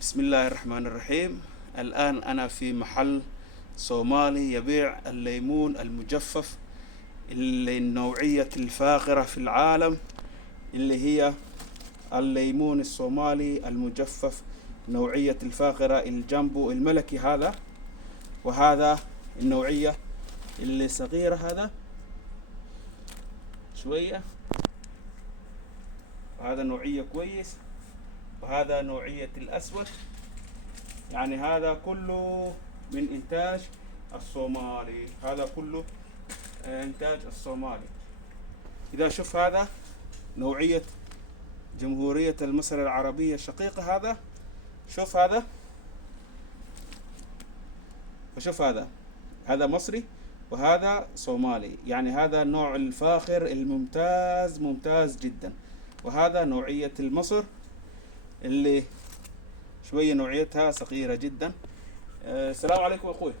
بسم الله الرحمن الرحيم. الآن أنا في محل صومالي يبيع الليمون المجفف اللي النوعية الفاخرة في العالم، اللي هي الليمون الصومالي المجفف نوعية الفاخرة الجامبو الملكي هذا. وهذا النوعية اللي صغيرة هذا شوية، وهذا نوعية كويس، وهذا نوعية الأسود. يعني هذا كله من إنتاج الصومالي، هذا كله إنتاج الصومالي. إذا شوف هذا نوعية جمهورية مصر العربية الشقيقة، هذا شوف هذا وشوف هذا مصري وهذا صومالي. يعني هذا النوع الفاخر الممتاز ممتاز جدا. وهذا نوعية المصر اللي شوية نوعيتها صغيرة جدا. السلام عليكم أخوي.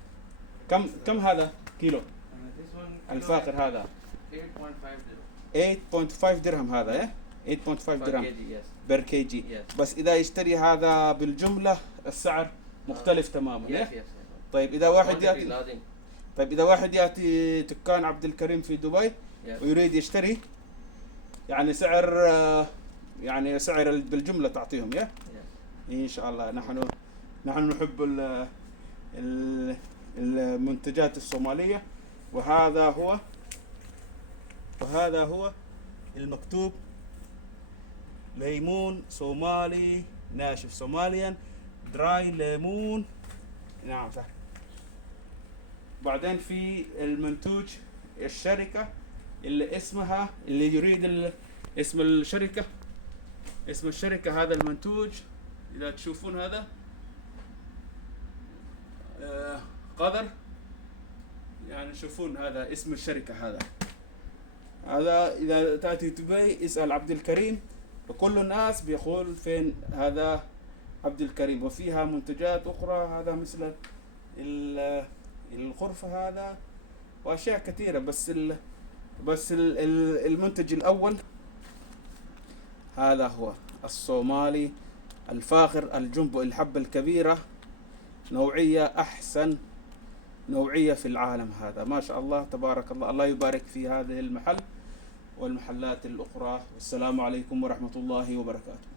كم هذا كيلو الفاخر هذا؟ 8.5 درهم هذا 8.5 درهم بير كي جي. بس إذا يشتري هذا بالجملة السعر مختلف تماما. طيب إذا واحد يأتي دكان عبد الكريم في دبي ويريد يشتري، يعني سعر بالجملة تعطيهم إن شاء الله. نحن نحب المنتجات الصومالية. وهذا هو المكتوب ليمون صومالي ناشف، صوماليان دراي ليمون. نعم صح. بعدين في المنتوج الشركة اللي اسمها، اللي يريد اسم الشركة هذا المنتوج. إذا تشوفون هذا قدر، يعني شوفون هذا اسم الشركة. هذا إذا تأتي دبي اسأل عبد الكريم، وكل الناس بيقول فين هذا عبد الكريم. وفيها منتجات أخرى، هذا مثل الغرفة هذا وأشياء كثيرة. بس المنتج الأول هذا هو الصومالي الفاخر الجمبو الحبة الكبيرة، نوعية أحسن نوعية في العالم. هذا ما شاء الله تبارك الله، الله يبارك في هذا المحل والمحلات الأخرى. والسلام عليكم ورحمة الله وبركاته.